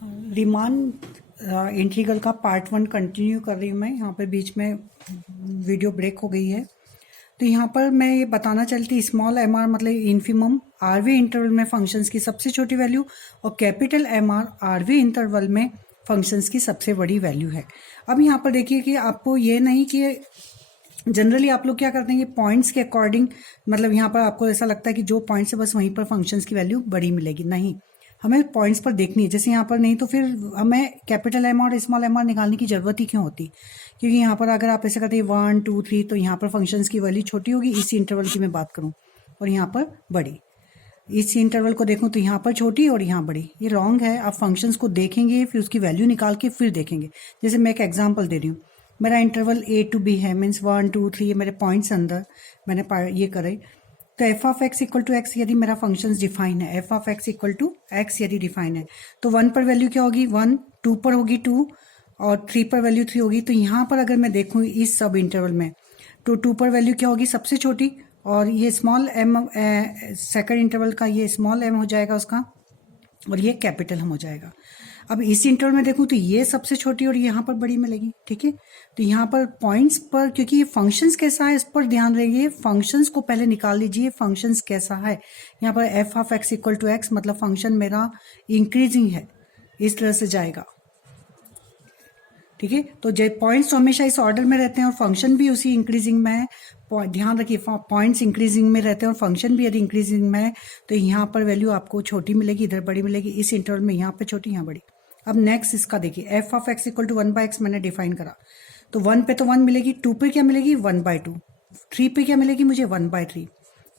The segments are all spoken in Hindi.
रीमान इंटीग्रल का पार्ट 1 कंटिन्यू कर रही हूँ मैं। यहाँ पर बीच में वीडियो ब्रेक हो गई है, तो यहाँ पर मैं ये बताना चलती स्मॉल एम आर मतलब इन्फिमम आरवी इंटरवल में फंक्शंस की सबसे छोटी वैल्यू और कैपिटल एम आर आरवी इंटरवल में फंक्शंस की सबसे बड़ी वैल्यू है। अब यहाँ पर देखिए कि आपको ये नहीं कि जनरली आप लोग क्या करते हैं कि पॉइंट्स के अकॉर्डिंग, मतलब यहाँ पर आपको ऐसा लगता है कि जो पॉइंट्स है बस वहीं पर फंक्शंस की वैल्यू बड़ी मिलेगी। नहीं, हमें पॉइंट्स पर देखनी है। जैसे यहाँ पर नहीं तो फिर हमें कैपिटल एम और स्मॉल एम आर निकालने की जरूरत ही क्यों होती, क्योंकि यहाँ पर अगर आप ऐसे करते हैं 1 2 3 तो यहाँ पर फंक्शंस की वैल्यू छोटी होगी। इस इंटरवल की मैं बात करूँ और यहाँ पर बड़ी, इस इंटरवल को देखूं तो यहाँ पर छोटी और यहाँ बड़ी। ये रॉन्ग है। आप फंक्शंस को देखेंगे फिर उसकी वैल्यू निकाल के फिर देखेंगे। जैसे मैं एक एग्जांपल दे रही हूँ, मेरा इंटरवल A to B है, मीन्स 1 2 3 मेरे पॉइंट्स अंदर मैंने ये करे। तो F of X equal to X यदि मेरा फंक्शन डिफाइन है, F of X equal to X यदि डिफाइन है, तो 1 पर वैल्यू क्या होगी 1, 2 पर होगी 2 और 3 पर वैल्यू 3 होगी। तो यहाँ पर अगर मैं देखूँ इस सब इंटरवल में तो 2 पर वैल्यू क्या होगी सबसे छोटी, और ये स्मॉल एम सेकंड इंटरवल का ये स्मॉल एम हो जाएगा उसका, और ये कैपिटल एम हो जाएगा। अब इस इंटरवल में देखूं तो ये सबसे छोटी और यहाँ पर बड़ी मिलेगी। ठीक है, तो यहाँ पर पॉइंट्स पर, क्योंकि ये फंक्शंस कैसा है इस पर ध्यान रखिए। फंक्शंस को पहले निकाल लीजिए, फंक्शंस कैसा है। यहाँ पर F of X equal to X मतलब फंक्शन मेरा इंक्रीजिंग है, इस तरह से जाएगा। ठीक है, तो जब पॉइंट्स तो हमेशा इस ऑर्डर में रहते हैं और फंक्शन भी उसी इंक्रीजिंग में है। ध्यान रखिए, पॉइंट्स इंक्रीजिंग में रहते हैं और फंक्शन भी यदि इंक्रीजिंग में है तो यहाँ पर वैल्यू आपको छोटी मिलेगी, इधर बड़ी मिलेगी। इस इंटरवल में यहाँ पे छोटी, यहाँ बड़ी। अब नेक्स्ट इसका देखिए, F of X equal to 1/x मैंने डिफाइन करा, तो 1 पे तो 1 मिलेगी, 2 पे क्या मिलेगी 1/2, 3 पे क्या मिलेगी मुझे 1/3,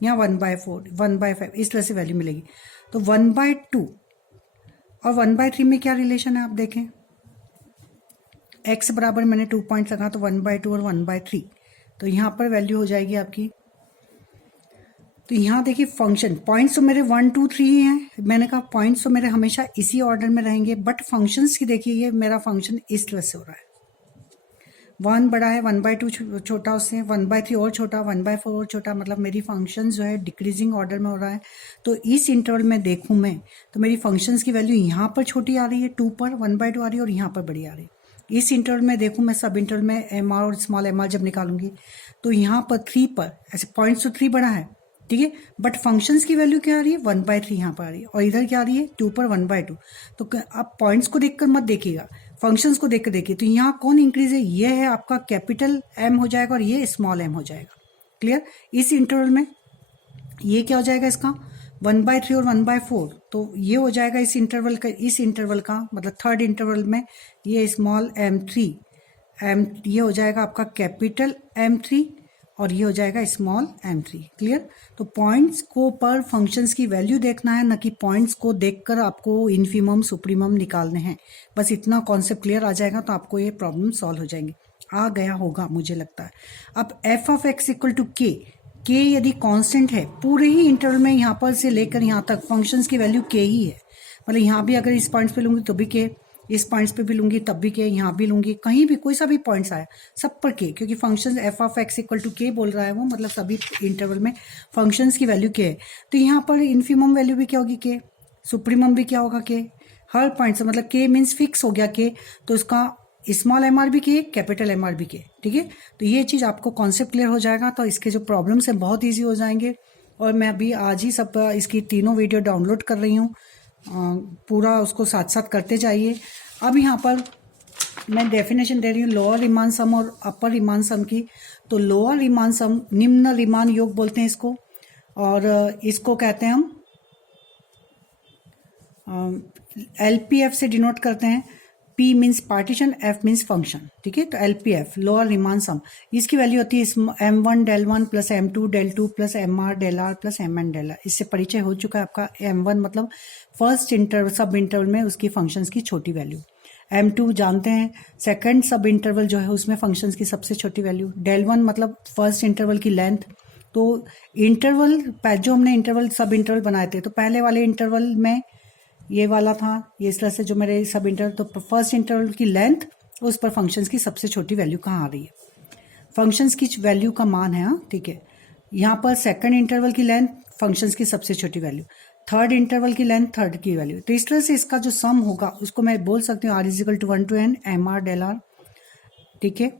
यहाँ 1/4, 1/5, इस तरह से वैल्यू मिलेगी। तो 1/2 और 1/3 में क्या रिलेशन है आप देखें, x बराबर मैंने 2 पॉइंट रखा तो 1/2 और 1/3, तो यहाँ पर वैल्यू हो जाएगी आपकी। तो यहाँ देखिए फंक्शन पॉइंट्स तो मेरे 1 2 3 ही हैं, मैंने कहा पॉइंट्स तो मेरे हमेशा इसी ऑर्डर में रहेंगे, बट फंक्शंस की देखिए ये मेरा फंक्शन इस तरह से हो रहा है। 1 बड़ा है, 1/2 छोटा उससे, 1/3 और छोटा, 1/4 और छोटा, मतलब मेरी फंक्शन जो है डिक्रीजिंग ऑर्डर में हो रहा है। तो इस इंटरवल में देखूँ मैं तो मेरी फंक्शंस की वैल्यू यहाँ पर छोटी आ रही है 2 पर, 1/2 आ रही है और यहाँ पर बड़ी आ रही है। इस इंटरवल में देखूँ मैं सब इंटरवल में एम आर और स्मॉल एम आर जब निकालूंगी तो यहाँ पर 3 पर, ऐसे पॉइंट्स तो 3 बड़ा है, ठीक है, बट फंक्शंस की वैल्यू क्या आ रही है 1/3 यहाँ पर आ रही है और इधर क्या आ रही है 2 पर 1/2। तो आप पॉइंट्स को देखकर मत देखिएगा, फंक्शंस को देखकर देखिए। तो यहाँ कौन इंक्रीज है, ये है आपका कैपिटल एम हो जाएगा और ये स्मॉल एम हो जाएगा। क्लियर, इस इंटरवल में ये क्या हो जाएगा इसका 1/3 और 1/4, तो ये हो जाएगा इस इंटरवल का मतलब थर्ड इंटरवल में ये स्मॉल m3 ये हो जाएगा आपका कैपिटल M3 और ये हो जाएगा स्मॉल m3। क्लियर, तो पॉइंट्स को पर फंक्शंस की वैल्यू देखना है, न कि पॉइंट्स को देखकर आपको इन्फिमम सुप्रीमम निकालने हैं। बस इतना कॉन्सेप्ट क्लियर आ जाएगा तो आपको ये प्रॉब्लम सॉल्व हो जाएंगे, आ गया होगा मुझे लगता है। अब F of X equal to K यदि कांस्टेंट है पूरे ही इंटरवल में, यहाँ पर से लेकर यहाँ तक फंक्शंस की वैल्यू के ही है, मतलब यहाँ भी अगर इस पॉइंट्स पे लूंगी तो भी के, इस पॉइंट्स पे भी लूंगी तब भी के, यहाँ भी लूंगी, कहीं भी कोई सा भी पॉइंट्स आया सब पर के, क्योंकि function F of X equal to K बोल रहा है वो, मतलब सभी इंटरवल में फंक्शंस की वैल्यू के है। तो यहाँ पर इन्फिमम वैल्यू भी क्या होगी के, सुप्रीमम भी क्या होगा के, हर पॉइंट से, मतलब के मीन्स फिक्स हो गया के, तो इसका स्मॉल एम आर भी के, कैपिटल एम आर भी के। ठीक है, तो ये चीज़ आपको कॉन्सेप्ट क्लियर हो जाएगा तो इसके जो प्रॉब्लम्स हैं बहुत ईजी हो जाएंगे। और मैं अभी आज ही सब इसकी तीनों वीडियो डाउनलोड कर रही हूँ, पूरा उसको साथ साथ करते जाइए। अब यहाँ पर मैं डेफिनेशन दे रही हूँ लोअर रीमान सम और अपर रीमान सम की। तो लोअर रीमान सम निम्न रीमान योग बोलते हैं इसको, और इसको कहते हैं हम LPF से डिनोट करते हैं। P means partition, F means function. ठीक है, तो LPF लोअर रीमान सम, इसकी वैल्यू होती है M1 del 1 plus M2 del 2 plus MR del R plus MN del R। इससे परिचय हो चुका है आपका। M1 मतलब फर्स्ट इंटरवल सब इंटरवल में उसकी फंक्शंस की छोटी वैल्यू, M2 जानते हैं सेकंड सब इंटरवल जो है उसमें फंक्शंस की सबसे छोटी वैल्यू, del 1 मतलब फर्स्ट इंटरवल की लेंथ। तो इंटरवल जो हमने इंटरवल सब इंटरवल बनाए थे, तो पहले वाले इंटरवल में ये वाला था, ये इस तरह से जो मेरे सब इंटरवल, तो फर्स्ट इंटरवल की लेंथ उस पर फंक्शंस की सबसे छोटी वैल्यू कहाँ आ रही है, फंक्शंस की वैल्यू का मान है। हाँ ठीक है, यहाँ पर सेकंड इंटरवल की लेंथ फंक्शंस की सबसे छोटी वैल्यू, थर्ड इंटरवल की लेंथ, थर्ड की वैल्यू। तो इस तरह से इसका जो सम होगा उसको मैं बोल सकती हूँ R is equal to 1 to n M R del R. ठीक है,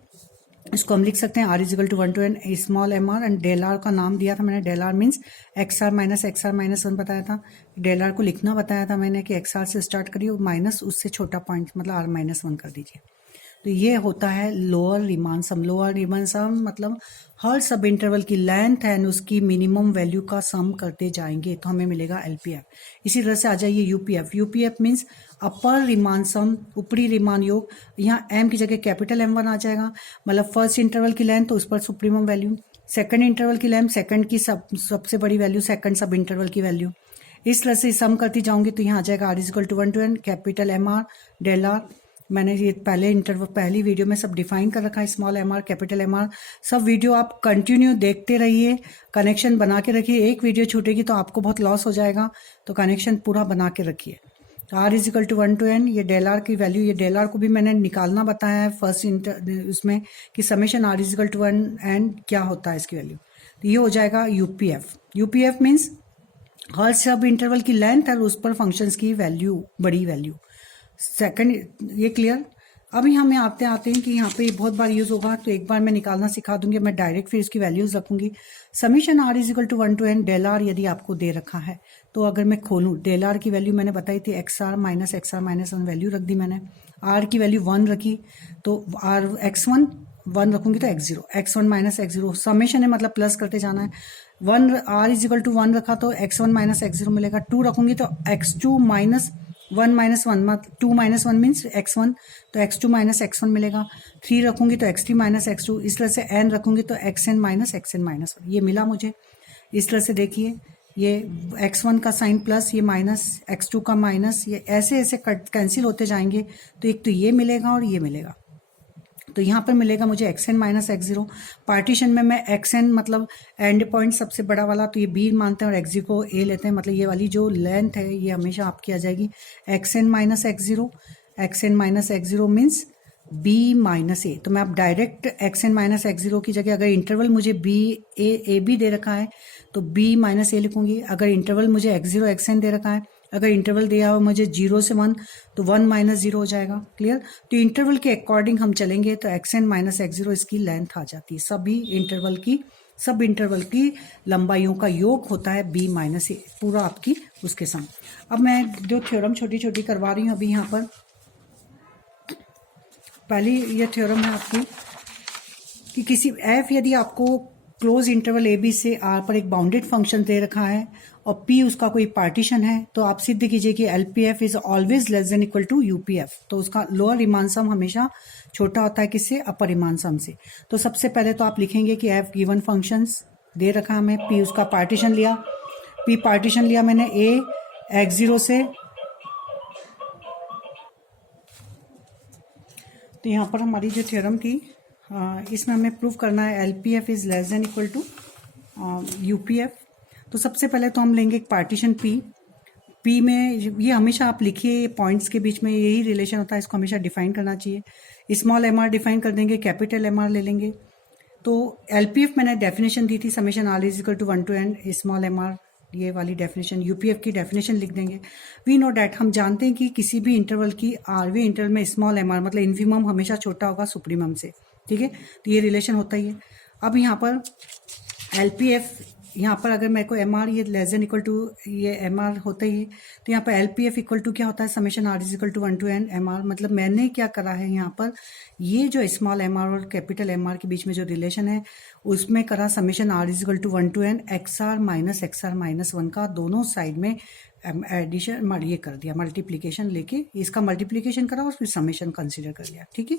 इसको हम लिख सकते हैं R is equal to 1 to n small M R, and del R का नाम दिया था मैंने, del R means X R minus one बताया था। डेल आर को लिखना बताया था मैंने कि एक्स आर से स्टार्ट करिए और माइनस उससे छोटा पॉइंट मतलब आर माइनस वन कर दीजिए। तो ये होता है लोअर रीमान सम। लोअर रीमान सम मतलब हर सब इंटरवल की लेंथ एंड उसकी मिनिमम वैल्यू का सम करते जाएंगे तो हमें मिलेगा एलपीएफ। इसी तरह से आ जाइए UPF. UPF means upper Riemann sum, ऊपरी रीमान योग। यहाँ एम की जगह कैपिटल M1 आ जाएगा, मतलब फर्स्ट इंटरवल की लेंथ तो उस पर सुप्रीमम वैल्यू, सेकंड इंटरवल की लेंथ सेकंड की सबसे बड़ी वैल्यू, सेकंड सब इंटरवल की वैल्यू। इस तरह से सम करती जाऊंगी तो यहाँ आ जाएगा R is equal to 1 to n capital M R del R. मैंने ये पहली वीडियो में सब डिफाइन कर रखा है, small M R capital M R. सब वीडियो आप कंटिन्यू देखते रहिए, कनेक्शन बना के रखिए। एक वीडियो छूटेगी तो आपको बहुत लॉस हो जाएगा, तो कनेक्शन पूरा बना के रखिए। तो R is equal to 1 to n, ये डेल आर की वैल्यू, ये डेल आर को भी मैंने निकालना बताया है फर्स्ट उसमें कि summation R is equal to 1 and क्या होता है इसकी वैल्यू। तो ये हो जाएगा यूपीएफ। यूपीएफ मीन्स हर सब इंटरवल की लेंथ और उस पर फंक्शंस की वैल्यू, बड़ी वैल्यू। सेकंड, ये क्लियर। अब यहाँ में आते हैं कि यहाँ पे बहुत बार यूज होगा, तो एक बार मैं निकालना सिखा दूंगी, मैं डायरेक्ट फिर इसकी वैल्यूज रखूंगी। Summation R is equal to 1 to n del R यदि आपको दे रखा है तो अगर मैं खोलूँ, डेल आर की वैल्यू मैंने बताई थी X R minus one value रख दी मैंने, आर की वैल्यू 1 रखी तो आर x1 1 रखूंगी तो x1 माइनस x0 समेशन है, मतलब प्लस करते जाना है। 1 आर इज इक्वल टू 1 रखा तो x1 माइनस x0 मिलेगा। 2 रखूंगी तो x2 माइनस 1 माइनस 1, मतलब 2 माइनस 1 मीन्स x1, तो x2 माइनस x1 मिलेगा। 3 रखूंगी तो x3 माइनस x2, इस तरह से n रखूंगी तो xn माइनस वन, ये मिला मुझे। इस तरह से देखिए, ये x1 का साइन प्लस, ये माइनस, x2 का माइनस, ये ऐसे ऐसे कैंसिल होते जाएंगे तो एक तो ये मिलेगा और ये मिलेगा। तो यहाँ पर मिलेगा मुझे xn माइनस x0। पार्टीशन में मैं xn मतलब एंड पॉइंट सबसे बड़ा वाला तो ये b मानते हैं और x0 को a लेते हैं, मतलब ये वाली जो लेंथ है ये हमेशा आपकी आ जाएगी xn minus x0। xn minus x0 means b minus a। तो मैं अब डायरेक्ट xn माइनस x0 की जगह अगर इंटरवल मुझे a b दे रखा है तो b माइनस a लिखूंगी। अगर इंटरवल मुझे x0 xn दे रखा है, अगर इंटरवल दिया हो मुझे 0 से 1 तो 1 माइनस 0 हो जाएगा। क्लियर। तो इंटरवल के अकॉर्डिंग हम चलेंगे तो xn माइनस x0 इसकी लेंथ आ जाती है। सब इंटरवल की लंबाइयों का योग होता है b माइनस ए, पूरा आपकी उसके साथ। अब मैं जो थ्योरम छोटी छोटी करवा रही हूँ अभी यहाँ पर, पहली ये थ्योरम है आपकी कि किसी f यदि आपको क्लोज इंटरवल ए बी से आर पर एक बाउंडेड फंक्शन दे रखा है और पी उसका कोई पार्टीशन है तो आप सिद्ध कीजिए कि LPF is always less than equal to UPF. तो उसका लोअर रीमान सम हमेशा छोटा होता है किससे, अपर रीमान सम से। तो सबसे पहले तो आप लिखेंगे कि एफ गिवन फंक्शंस दे रखा हमें, पी उसका पार्टीशन लिया, पी पार्टीशन लिया मैंने ए x0 से। तो यहाँ पर हमारी जो थ्योरम थी इसमें हमें प्रूव करना है LPF is less than equal to UPF. तो सबसे पहले तो हम लेंगे एक पार्टीशन पी में, ये हमेशा आप लिखिए, पॉइंट्स के बीच में यही रिलेशन होता है, इसको हमेशा डिफाइन करना चाहिए। स्मॉल एम आर डिफाइन कर देंगे, कैपिटल एम आर ले लेंगे। तो एलपीएफ मैंने डेफिनेशन दी थी, summation R is equal to 1 to n small M R, ये वाली डेफिनेशन। यूपीएफ की डेफिनेशन लिख देंगे। वी नो डैट, हम जानते हैं कि किसी भी इंटरवल की आरवी इंटरवल में स्मॉल एम आर मतलब इन्फीमम हमेशा छोटा होगा सुप्रीमम से। ठीक है, तो ये रिलेशन होता ही है। अब यहाँ पर एलपीएफ, यहाँ पर अगर मेरे को एम आर ये लेस देन इक्वल टू ये एम आर होता ही है, तो यहाँ पर एलपीएफ इक्वल टू क्या होता है, summation R is equal to 1 to n M R. मतलब मैंने क्या करा है यहाँ पर, ये जो स्मॉल एम आर और कैपिटल एम आर के बीच में जो रिलेशन है उसमें करा summation R is equal to 1 to n X R minus one का दोनों साइड में एडिशन ये कर दिया, मल्टीप्लीकेशन लेके इसका मल्टीप्लीकेशन करा और फिर समेशन कंसिडर कर लिया। ठीक है,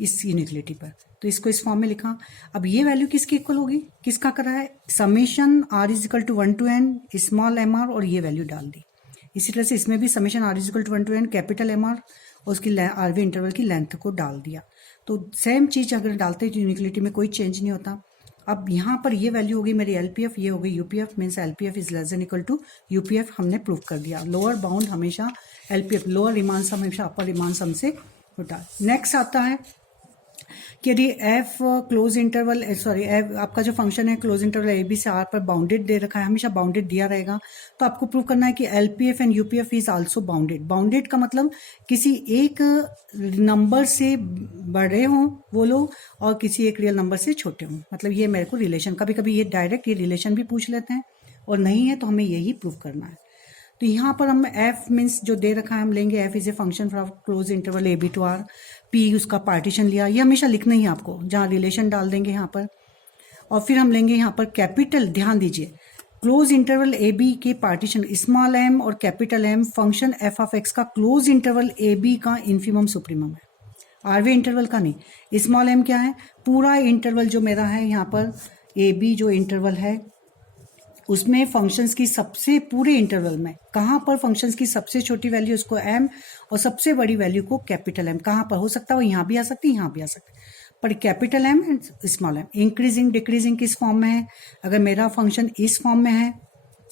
इस इनइक्वलिटी पर। तो इसको इस फॉर्म में लिखा। अब ये वैल्यू किसकी इक्वल होगी, किसका करा है, summation R is equal to 1 to n small M R और ये वैल्यू डाल दी। इसी तरह से इसमें भी summation R is equal to 1 to n capital M R और उसकी आरवी इंटरवल की लेंथ को डाल दिया। तो सेम चीज अगर डालते हैं तो यूनिक्लिटी में कोई चेंज नहीं होता। अब यहाँ पर ये वैल्यू होगी मेरी एलपीएफ, ये होगी UPF, means LPF is less than equal to UPF, हमने प्रूव कर दिया। लोअर बाउंड हमेशा एलपीएफ, लोअर रीमान सम हमेशा अपर रीमान सम से छोटा। नेक्स्ट आता है कि यदि F close interval sorry F आपका जो फंक्शन है क्लोज इंटरवल ए बी से आर पर बाउंडेड दे रखा है, हमेशा बाउंडेड दिया रहेगा, तो आपको प्रूव करना है कि LPF and UPF is also bounded. Bounded का मतलब किसी एक नंबर से बड़े हों वो लोग और किसी एक रियल नंबर से छोटे हों, मतलब ये मेरे को रिलेशन, कभी कभी ये डायरेक्ट ये रिलेशन भी पूछ लेते हैं और नहीं है तो हमें यही प्रूव करना है। तो यहाँ पर हम एफ मीन्स जो दे रखा है हम लेंगे F is a function from close interval A B to R, P उसका पार्टीशन लिया, ये हमेशा लिखना ही है आपको, जहाँ रिलेशन डाल देंगे यहाँ पर। और फिर हम लेंगे यहाँ पर कैपिटल, ध्यान दीजिए क्लोज इंटरवल ए बी के पार्टीशन स्मॉल एम और capital M function F of X का क्लोज इंटरवल ए बी का इन्फीमम सुप्रीमम है, आरवे इंटरवल का नहीं। स्मॉल एम क्या है, पूरा इंटरवल जो मेरा है यहाँ पर ए बी जो इंटरवल है उसमें फंक्शंस की सबसे पूरे इंटरवल में कहाँ पर फंक्शंस की सबसे छोटी वैल्यू उसको एम और सबसे बड़ी वैल्यू को कैपिटल एम, कहाँ पर हो सकता है वो यहाँ भी आ सकती है यहाँ भी आ सकती है, पर capital M and small M. Increasing decreasing किस फॉर्म में है, अगर मेरा फंक्शन इस फॉर्म में है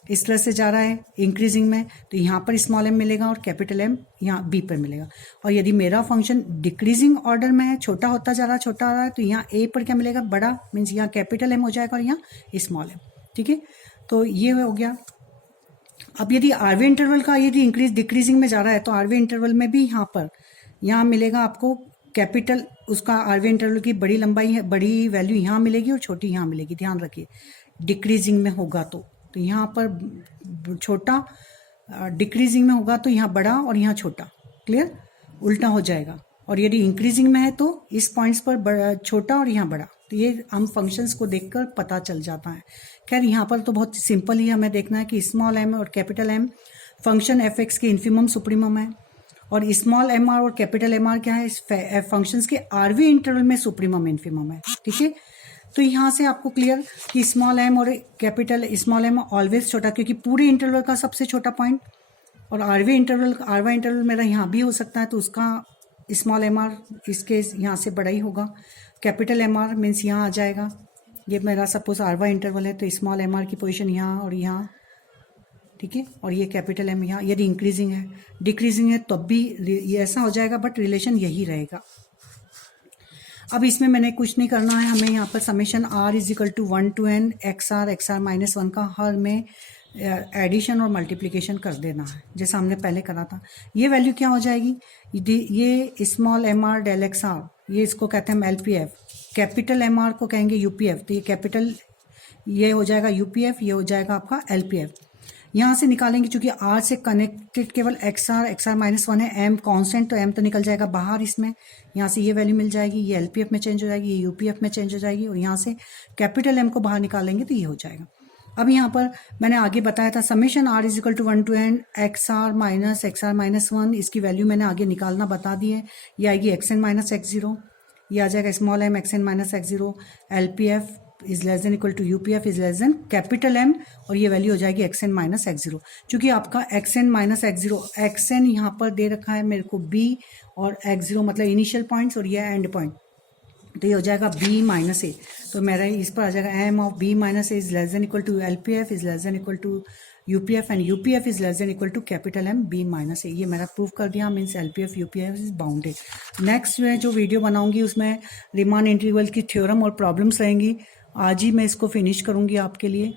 इस तरह से जा रहा है इंक्रीजिंग में तो यहाँ पर स्मॉल एम मिलेगा और कैपिटल एम यहाँ बी पर मिलेगा। और यदि मेरा फंक्शन डिक्रीजिंग ऑर्डर में है, छोटा होता जा रहा है छोटा हो रहा है, तो यहाँ ए पर क्या मिलेगा, बड़ा, मीन्स यहाँ कैपिटल एम हो जाएगा और यहाँ स्मॉल एम। ठीक है, तो ये हो गया। अब यदि आरवे इंटरवल का यदि इंक्रीज डिक्रीजिंग में जा रहा है तो आरवे इंटरवल में भी यहाँ मिलेगा आपको कैपिटल, उसका आरवे इंटरवल की बड़ी लंबाई है, बड़ी वैल्यू यहाँ मिलेगी और छोटी यहाँ मिलेगी, ध्यान रखिए डिक्रीजिंग में होगा तो यहाँ पर छोटा, डिक्रीजिंग में होगा तो यहाँ बड़ा और यहाँ छोटा, क्लियर, उल्टा हो जाएगा। और यदि इंक्रीजिंग में है तो इस पॉइंट्स पर बड़ा छोटा और यहाँ बड़ा, तो ये हम फंक्शंस को देखकर पता चल जाता है। खैर यहाँ पर तो बहुत सिंपल ही हमें देखना है कि स्मॉल एम और capital M function F X के इन्फीमम सुप्रीमम है और स्मॉल एम आर और कैपिटल एम आर क्या है, फंक्शंस के आरवी इंटरवल में सुप्रीमम इन्फीमम है। ठीक है, तो यहाँ से आपको क्लियर कि स्मॉल एम और कैपिटल, स्मॉल एम ऑलवेज छोटा क्योंकि पूरे इंटरवल का सबसे छोटा पॉइंट, और आरवी इंटरवल मेरा यहाँ भी हो सकता है तो उसका स्मॉल एम आर इसके यहाँ से बड़ा ही होगा, कैपिटल एम आर मीन्स यहाँ आ जाएगा, ये मेरा सपोज आरवा इंटरवल है तो स्मॉल एम आर की पोजीशन यहाँ और यहाँ, ठीक है, और ये कैपिटल एम यहाँ। यदि इंक्रीजिंग है डिक्रीजिंग है तब भी ये ऐसा हो जाएगा बट रिलेशन यही रहेगा। अब इसमें मैंने कुछ नहीं करना है, हमें यहाँ पर summation R is equal to 1 to n X R minus 1 का हर में एडिशन और मल्टीप्लिकेशन कर देना है जैसा हमने पहले करा था। ये वैल्यू क्या हो जाएगी, ये small M R del X R, ये इसको कहते हैं L P F, capital M R को कहेंगे यूपीएफ, तो ये कैपिटल ये हो जाएगा यूपीएफ, ये हो जाएगा आपका एल पी एफ। यहाँ से निकालेंगे क्योंकि आर से कनेक्टेड केवल एक्स आर माइनस 1 है, एम कांस्टेंट तो एम तो निकल जाएगा बाहर इसमें, यहाँ से ये वैल्यू मिल जाएगी, ये एलपीएफ में चेंज हो जाएगी, ये यूपीएफ में चेंज हो जाएगी और यहाँ से कैपिटल एम को बाहर निकालेंगे तो ये हो जाएगा। अब यहाँ पर मैंने आगे बताया था summation R is equal to 1 to n X R minus 1, इसकी वैल्यू मैंने आगे निकालना बता दी है, ये आएगी X N minus X zero, ये आ जाएगा small M X N minus X zero, L P F is less than equal to UPF is less than capital M और ये वैल्यू हो जाएगी X N minus X zero. चूंकि आपका X N minus X zero, X N यहाँ पर दे रखा है मेरे को बी और एक्स जीरो मतलब इनिशियल पॉइंट्स और ये एंड पॉइंट, तो ये हो जाएगा b माइनस ए, तो मेरा इस पर आ जाएगा M of b minus a is less than equal to L P F is less than equal to UPF and UPF is less than equal to capital M b minus a. ये मैंने प्रूव कर दिया, means LPF UPF is bounded. Next मैं जो वीडियो बनाऊंगी उसमें रिमान इंटीग्रल की थ्योरम और प्रॉब्लम्स रहेंगी, आज ही मैं इसको फिनिश करूंगी आपके लिए।